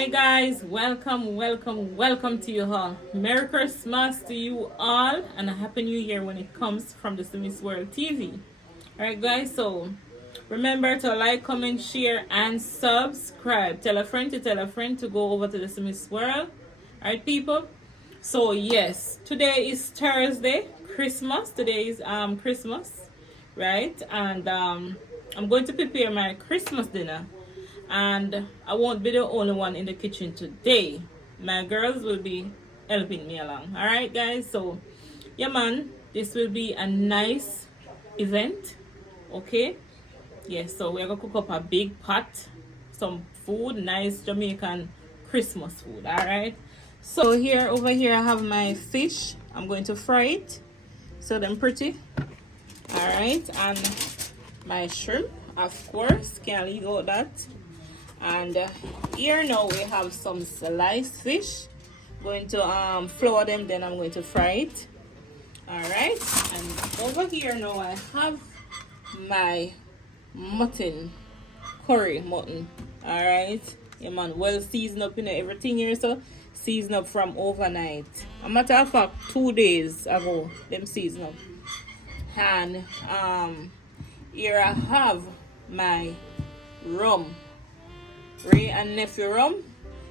Hey guys, welcome to you all. Merry Christmas to you all and a Happy New Year when it comes from the Simis World TV. Alright guys, so remember to like, comment, share and subscribe. Tell a friend to go over to the Simis World. Alright people? So yes, today is Thursday, Christmas. Today is Christmas, right? And I'm going to prepare my Christmas dinner. And I won't be the only one in the kitchen today. My girls will be helping me along. Alright guys, so yeah man, this will be a nice event. Okay, yes, so we're gonna cook up a big pot, some food, nice Jamaican Christmas food. Alright, so over here I have my fish. I'm going to fry it so them pretty. Alright, and my shrimp, of course, can't leave out that. And here now we have some sliced fish. Going to flour them, then I'm going to fry it. Alright, and over here now I have my mutton, curry mutton. Alright, yeah man, well seasoned up, everything here, so seasoned up from overnight. A matter of fact, 2 days ago them seasoned up. And here I have my rum, Ray and nephew rum.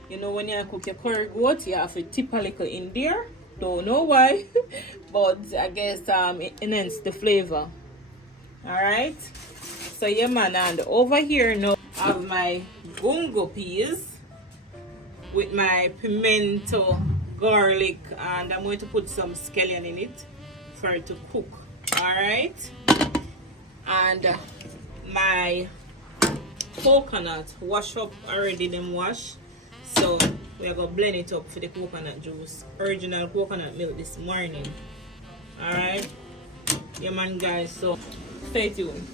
You know, when you cook your curry goat, you have to tip a little in there. Don't know why, but I guess it enhances the flavor. Alright, so yeah man, and over here now I have my gungo peas with my pimento, garlic, and I'm going to put some scallion in it for it to cook. Alright, and my coconut wash up already, them wash, so we're gonna blend it up for the coconut juice, original coconut milk this morning. All right, yeah man guys, so stay tuned.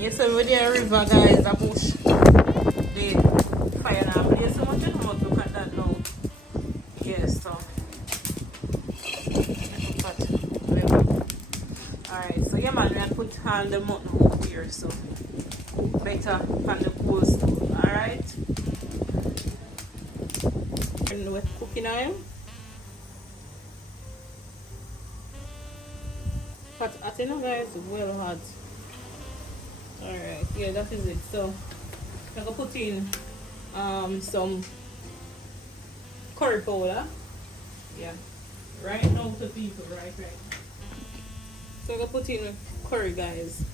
Yes, over there river guys, a bush. The fire now blaze so much, look at that now. Yes, so alright, so yeah man, I put on the mutton over here, so better on the cool stove. Alright, and with cooking oil, but I think guys, well hot. Alright, yeah, that is it. So I'm gonna put in some curry powder. Yeah, right now to people, right. So I'm gonna put in curry guys.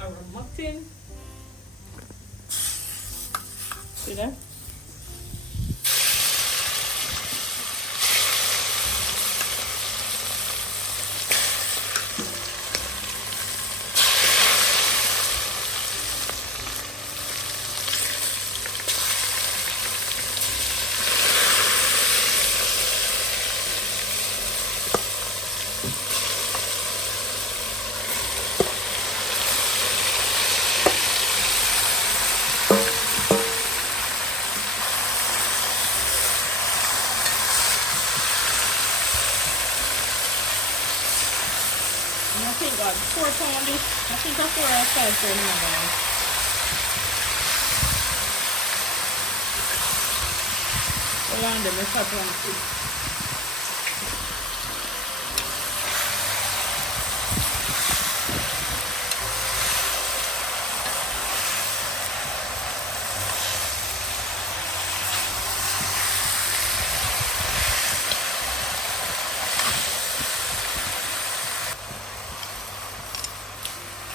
Our mutton. See that? I think God, 4 pounds. I think I 4 or 5 for me guys. Hold on, let me cut one too.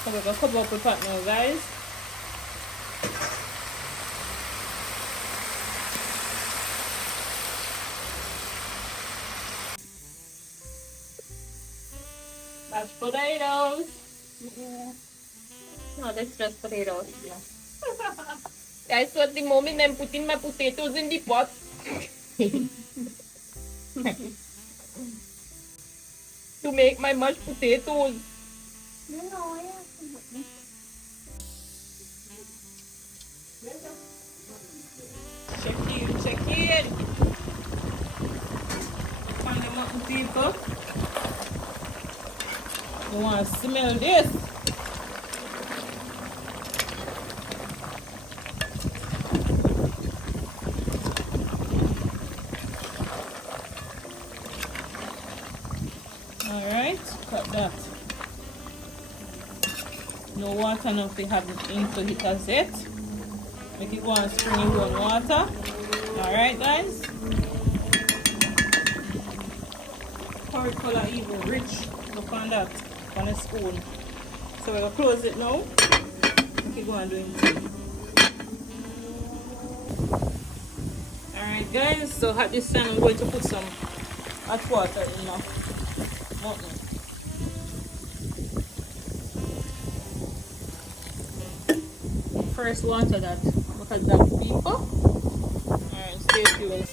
So we're gonna cover up the pot now guys. Mashed potatoes. No, let's just put it out. Yeah. That's what the moment I'm putting my potatoes in the pot. To make my mashed potatoes. No, Check in, check in. Find the mutton people. You want to smell this? Alright, cut that. No water now if you have it into it as it. Make it go and spring your own water. Alright guys. Curry color even rich. Look on that. On a spoon. So we're gonna close it now. Make it go and do it. Alright guys, so at this time I'm going to put some hot water in now. Mutton. First water that because that people. Alright, stay tuned.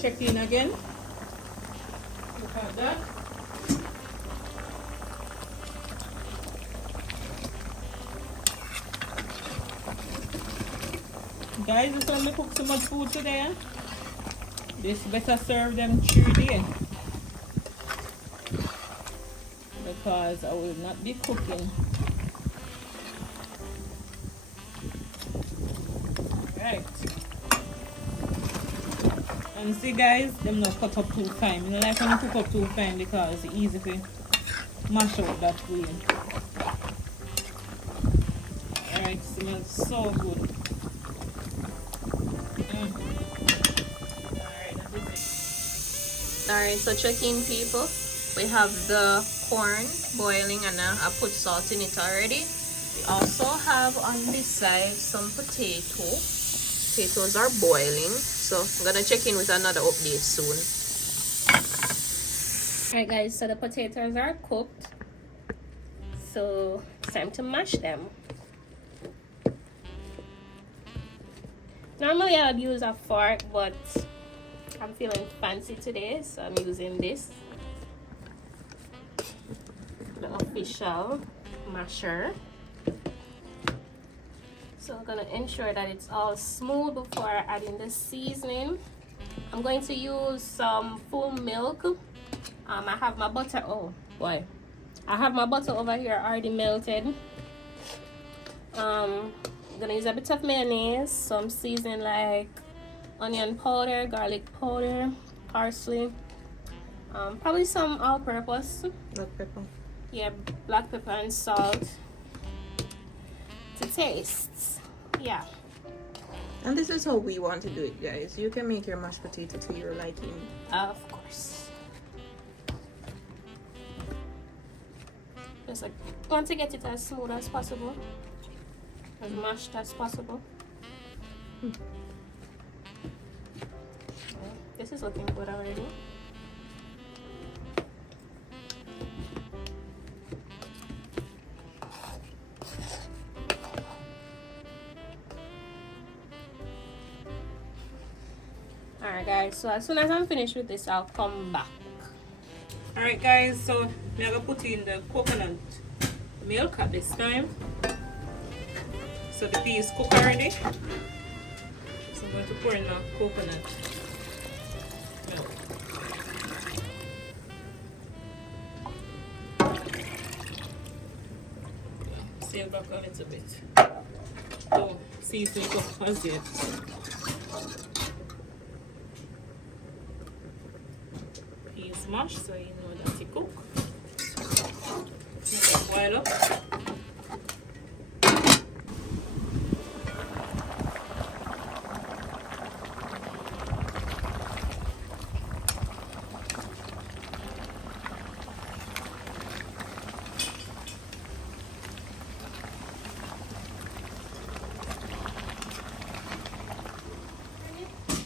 Check in again. Look at that. Guys, this one I cook so much food today. This better serve them 3 days. Because I will not be cooking. Right. And see guys, them not cut up too fine. You know, like when you cook up too fine because it's easy to mash out that way. Alright, smells so good. Alright, so check in people. We have the corn boiling and I put salt in it already. We also have on this side some potato. Potatoes are boiling, so I'm gonna check in with another update soon. Alright guys, so the potatoes are cooked. So it's time to mash them. Normally I'd use a fork, but I'm feeling fancy today, so I'm using this. The official masher. So I'm gonna ensure that it's all smooth before adding the seasoning. I'm going to use some full milk. I have my butter. Oh boy, I have my butter over here already melted. I'm gonna use a bit of mayonnaise, some seasoning like onion powder, garlic powder, parsley, probably some all-purpose. Black pepper. Yeah, black pepper and salt to taste. Yeah. And this is how we want to do it, guys. You can make your mashed potato to your liking. Of course. Just like, want to get it as smooth as possible, as mashed as possible. This is looking good already. Alright guys, so as soon as I'm finished with this, I'll come back. Alright guys, so I'm gonna put in the coconut milk at this time. So the pea is cooked already. So I'm going to pour in the coconut milk. Seal back a little bit. Don't season it up as yet. Pea is mashed, so you know that it cook. Let it boil up.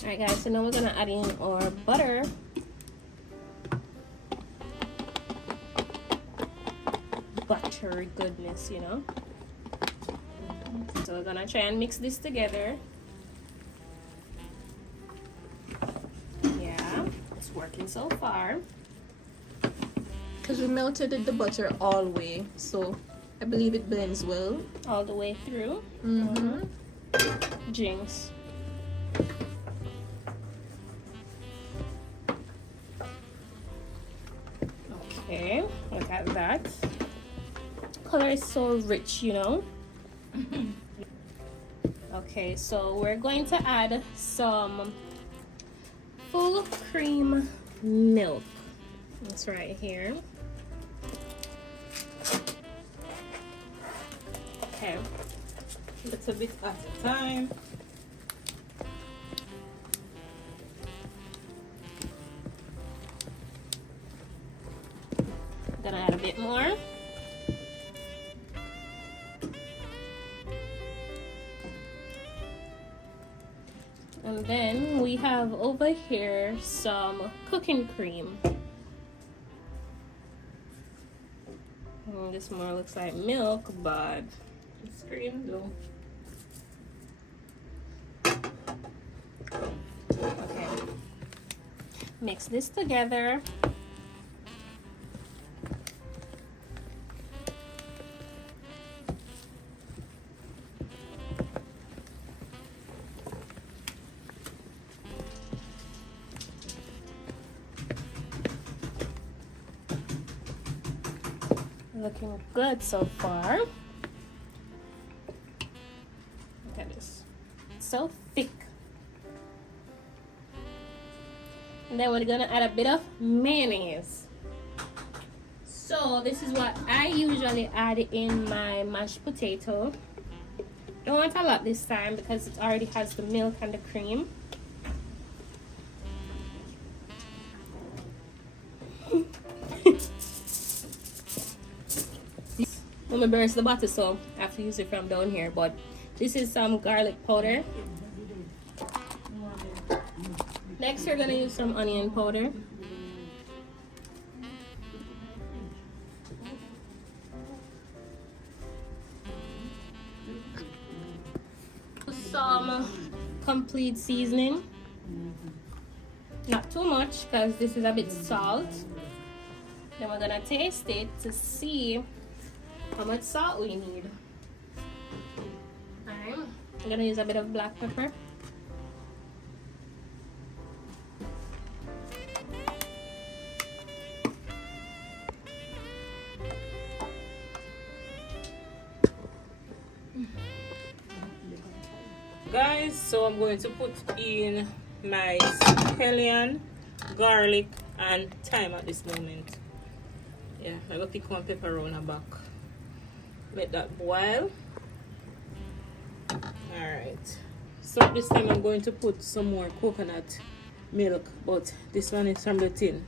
Alright guys, so now we're gonna add in our butter. Buttery goodness, you know. So we're gonna try and mix this together. Yeah, it's working so far. Because we melted the butter all the way, so I believe it blends well. All the way through. Jinx. Okay, look at that. Color is so rich, you know. Okay, so we're going to add some full cream milk. It's right here. Okay, A little bit at a time. gonna add a bit more. And then we have over here some cooking cream. This more looks like milk, but It's cream though. okay. Mix this together. Looking good so far. Look at this. It's so thick. And then we're gonna add a bit of mayonnaise. So this is what I usually add in my mashed potato. Don't want a lot this time because it already has the milk and the cream. I'm gonna burst the butter, so I have to use it from down here. But this is some garlic powder. Next, we're gonna use some onion powder. Some complete seasoning. Not too much because this is a bit salt. Then we're gonna taste it to see how much salt we need. Alright, I'm gonna use a bit of black pepper. Guys, so I'm going to put in my scallion, garlic and thyme at this moment. Yeah, I'm gonna pick one pepper around the back. Let that boil. Alright, so this time I'm going to put some more coconut milk, but this one is from the tin.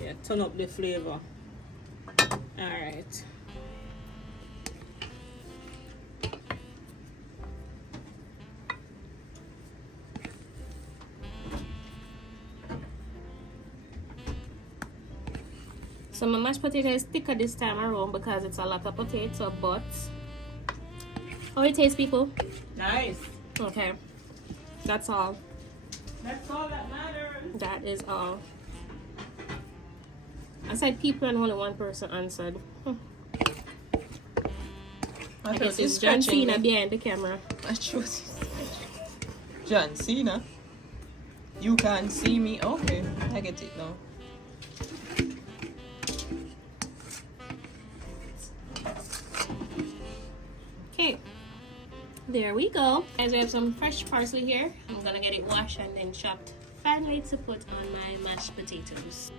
Yeah, turn up the flavor. Alright. So my mashed potato is thicker this time around because it's a lot of potato, but How it tastes, people? Nice. Okay. That's all. That's all that matters. That is all. I said people and only one person answered. I guess it's John Cena behind the camera. My throat is John Cena. You can't see me. Okay, I get it now. Okay. There we go. Guys, we have some fresh parsley here. I'm gonna get it washed and then chopped finally to put on my mashed potatoes.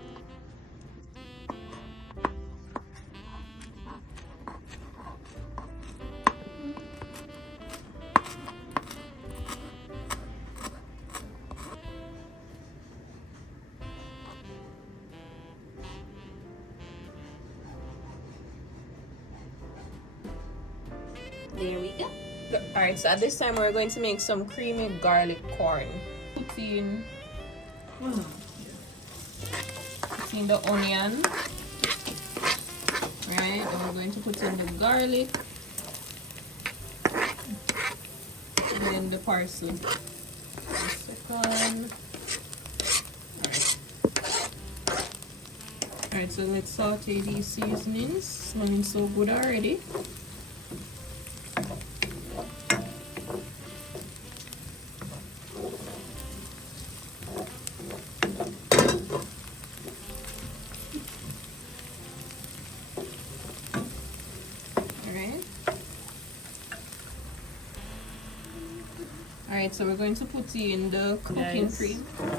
There we go. Alright, so at this time we're going to make some creamy garlic corn. Put in the onion. Right, and we're going to put in the garlic. And then the parsley. Just a second. Alright, so let's saute these seasonings. Smelling so good already. Alright, so we're going to put in the cooking cream. And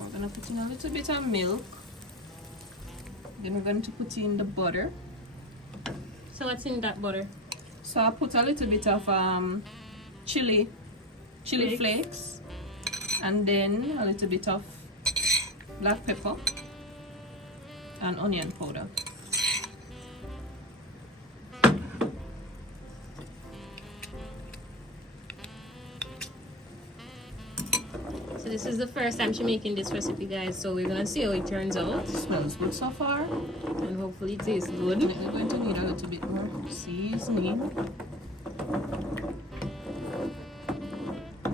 we're going to put in a little bit of milk. Then we're going to put in the butter. So what's in that butter? So I put a little bit of chili flakes, and then a little bit of black pepper and onion powder. So this is the first time she's making this recipe, guys, so we're gonna see how it turns out. It smells good so far, and hopefully it tastes good. We're going to need a little bit more seasoning.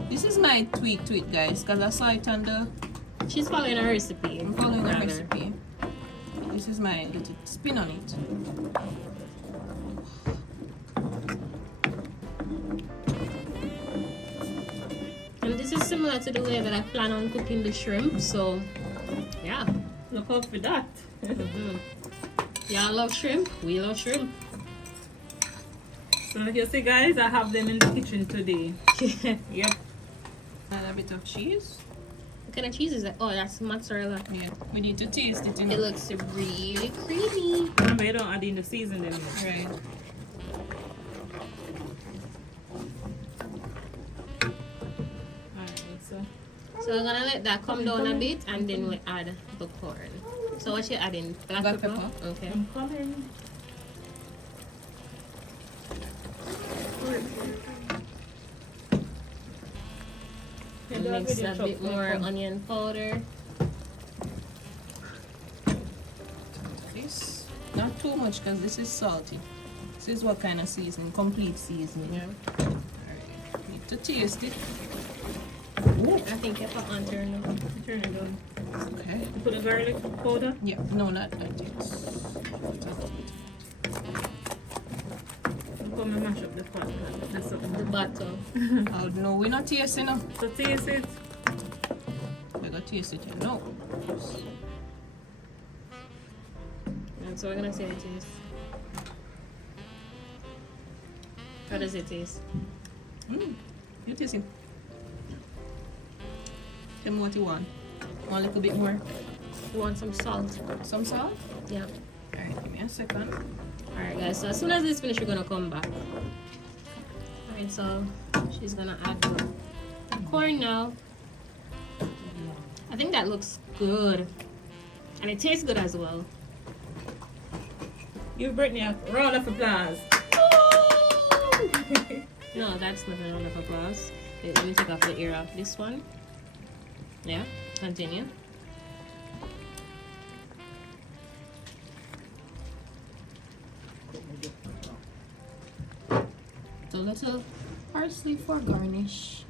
This is my tweak to it, guys, because I saw it on the... She's following a recipe. I'm following a recipe. This is my little spin on it. And this is similar to the way that I plan on cooking the shrimp, so yeah. Look out for that. Y'all love shrimp, we love shrimp. So you see, guys, I have them in the kitchen today. Yep. And a bit of cheese. What kind of cheese is that? Oh, that's mozzarella. Yeah, we need to taste it. It looks really creamy. Remember, you don't add in the seasoning. Right. So we're gonna let that come down a bit, and then we add the corn. So what you adding? Black pepper? Okay. I'm coming. And mix a bit more onion powder. This, not too much, because this is salty. This is what kind of seasoning? Complete seasoning. Yeah. Alright. Need to taste it. Ooh. I think you put on turn it. Turn it on. Okay. You put the garlic powder? Yeah, no, not that yet. I'm going to mash up the pot. That's up The butter. Oh no, we're not tasting now. So taste it. We got taste it, you know. And so we're gonna see how it tastes. How does it taste? You tasting? Tell me what you want. Want a little bit more? You want some salt? Some salt? Yeah. Alright, give me a second. Alright guys, so as soon as this finishes, we're gonna come back. Alright, so she's gonna add the corn now. I think that looks good. And it tastes good as well. Give Brittany a round of applause. No, that's not a round of applause. Wait, let me take off the ear off this one. Yeah. Continue. A little parsley for garnish.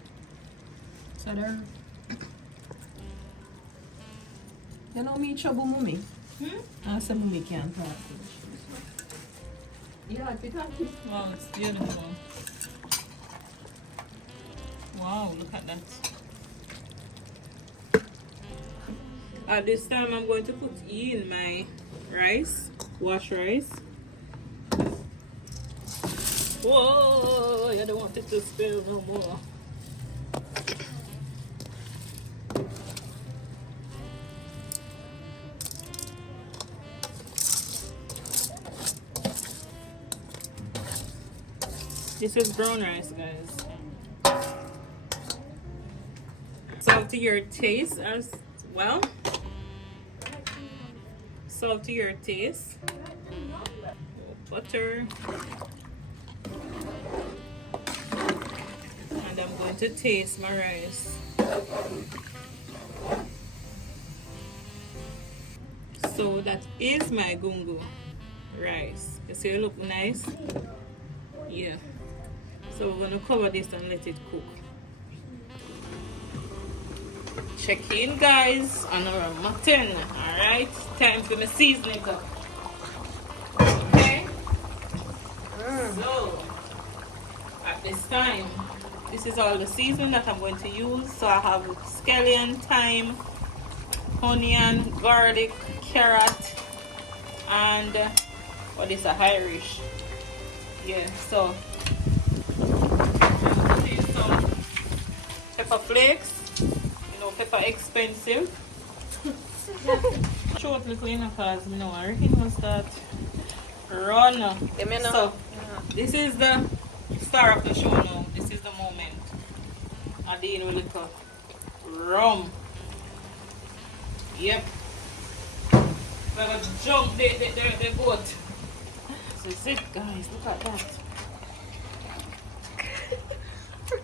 So there. You know me trouble mummy. I said mummy can't talk. Yeah, if you can't keep. Wow, it's beautiful. Wow, look at that. At this time, I'm going to put in my rice, wash rice. Whoa, I don't want it to spill no more. This is brown rice, guys. Salt to your taste as well. Salt to your taste. Butter. And I'm going to taste my rice. So that is my gungu rice. You see it look nice? Yeah. So we're gonna cover this and let it cook. Check in, guys, on our mutton. Alright, time for my seasoning up. Okay? So, at this time, this is all the seasoning that I'm going to use. So I have scallion, thyme, onion, garlic, carrot, and what is a Irish? Yeah, so some pepper flakes. You know, pepper expensive. Short little enough because you know everything will start run. So this is the star of the show now. This is the moment. I deal with little rum. Yep. We're gonna jump the goat. This is it, guys. Look at that.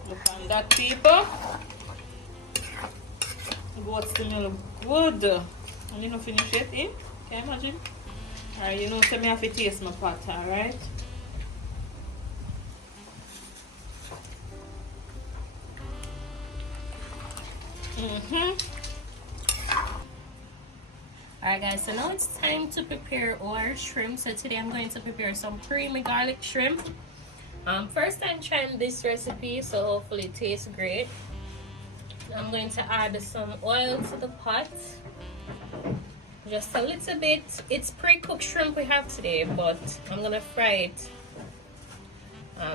Look at that, people. Goat smell good. And you know finish it in? Can you imagine? Alright, you know tell me have to taste my pot, alright? Alright guys, so now it's time to prepare our shrimp. So today I'm going to prepare some creamy garlic shrimp. First time trying this recipe, so hopefully it tastes great. I'm going to add some oil to the pot. Just a little bit. It's pre-cooked shrimp we have today, but I'm gonna fry it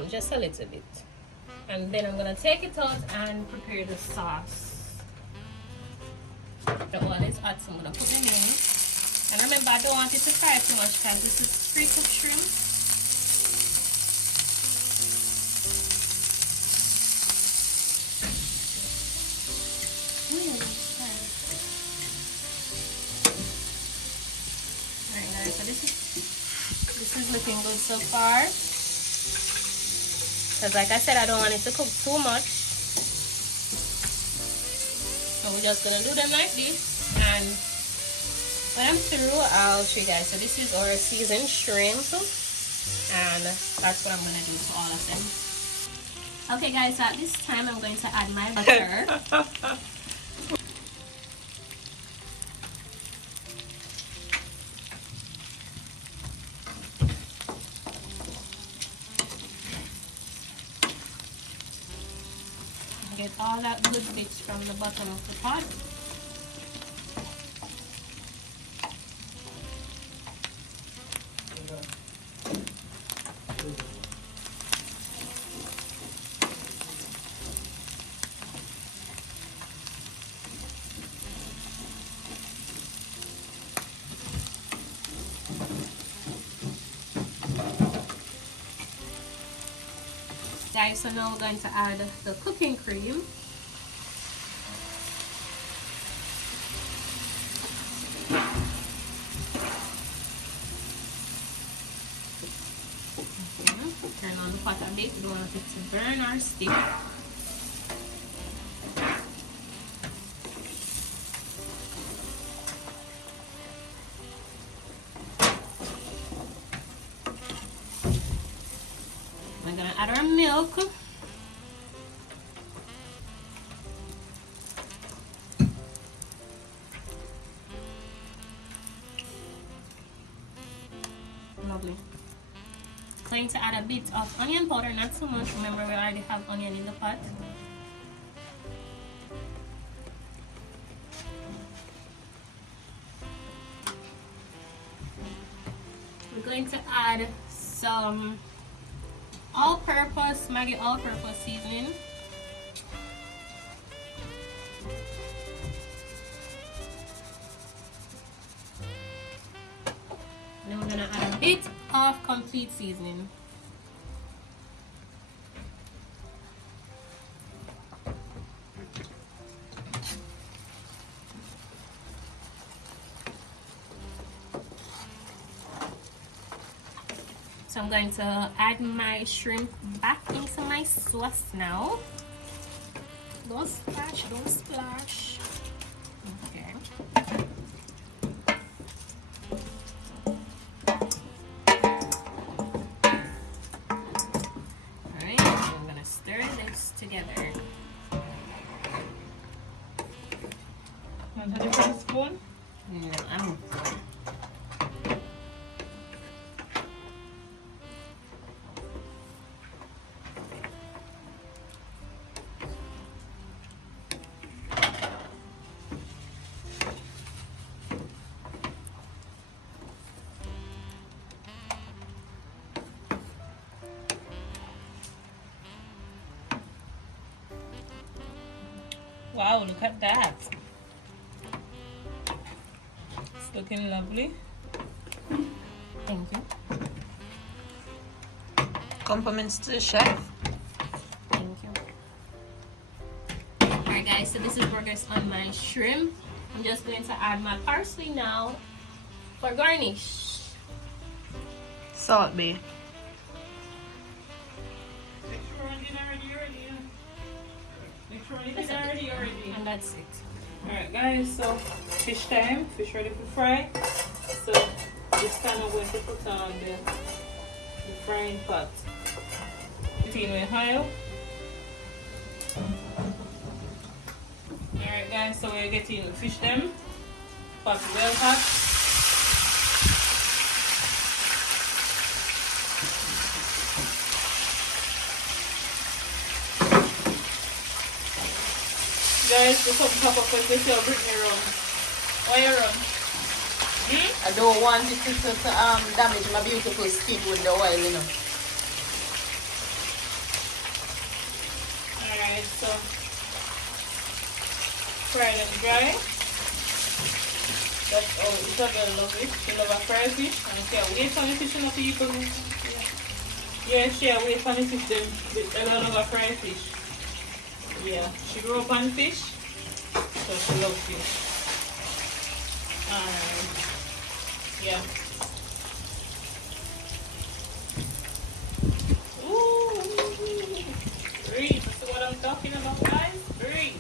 just a little bit. And then I'm gonna take it out and prepare the sauce. The oil is hot, so I'm gonna put it in. And remember, I don't want it to fry too much because this is pre-cooked shrimp. Alright guys, so this is looking good so far. Because like I said, I don't want it to cook too much. So we're just gonna do them like this, and when I'm through I'll show you guys. So this is our seasoned shrimp, and that's what I'm gonna do to all of them. Okay guys, so at this time I'm going to add my butter. Get all that good bits from the bottom of the pot. Guys, so now we're going to add the cooking cream. Turn on the pot a bit. We don't want it to burn or stick. add our milk. Lovely. Going to add a bit of onion powder, not so much. Remember, we already have onion in the pot. We're going to add some all-purpose, Maggi all-purpose seasoning. And then we're gonna add a bit of complete seasoning. So I'm going to add my shrimp back into my sauce now. Don't splash, don't splash. Okay. Alright, I'm gonna stir this together. Want a different spoon? No, I'm Wow, look at that. It's looking lovely. thank you. Compliments to the chef. Thank you. Alright guys, so this is progress on my shrimp. I'm just going to add my parsley now for garnish. Salt Bay. Make sure it's already. Make sure it's already. And that's it. Alright guys, so fish time, fish ready for fry. So this time I'm going to put on the frying pot. Put with oil. Alright guys, so we're getting the fish them. Pot well hot. Guys, this will pop up with this your Britney rum. Why you rum? I don't want it to damage my beautiful skin with the oil, you know. Alright, so fry them dry. That's all. Isabel loves it. She loves a fried fish. And she wait for the fish and the people. Yeah, she wait for the fish. They don't love a fried fish. Yeah, she grew up on fish, so she loves fish. Yeah. Ooh, breathe. That's what I'm talking about, guys. Breathe.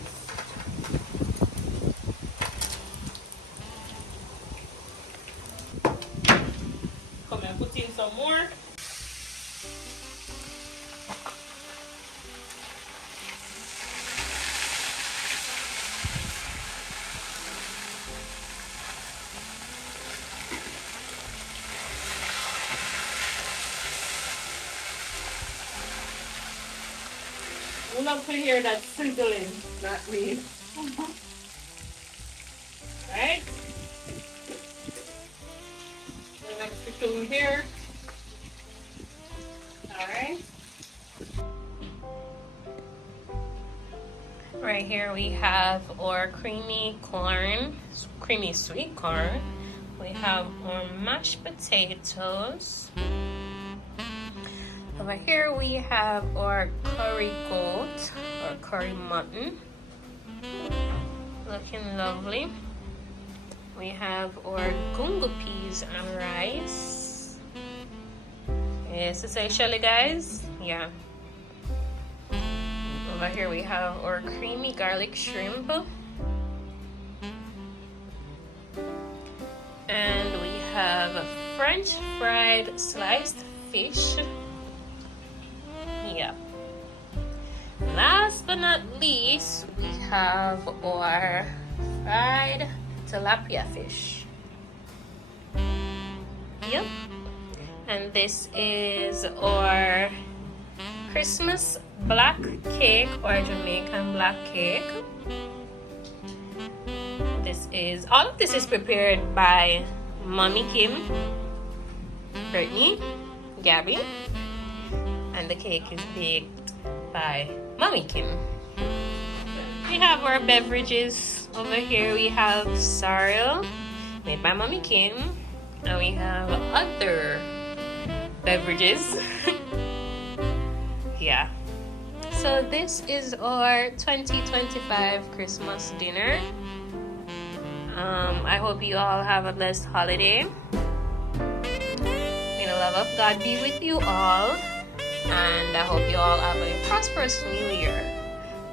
Come and put in some more. We'll not put here that sizzling. Not me. Right? The next fish here. Alright. Right here we have our creamy corn, creamy sweet corn. We have our mashed potatoes. Over here we have our curry goat or curry mutton. Looking lovely. We have our gungo peas and rice. Yes, it's actually, guys. Yeah. Over here we have our creamy garlic shrimp. And we have French fried sliced fish. but not least, we have our fried tilapia fish. Yep. And this is our Christmas black cake or Jamaican black cake. All of this is prepared by Mommy Kim, Brittany, Gabby, and the cake is baked by Mommy Kim. We have our beverages over here. We have sorrel made by Mommy Kim, and we have other beverages. Yeah. So this is our 2025 Christmas dinner. I hope you all have a blessed holiday. May the love of God be with you all, and I hope you all have a prosperous new year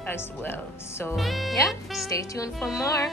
as well. So yeah, stay tuned for more.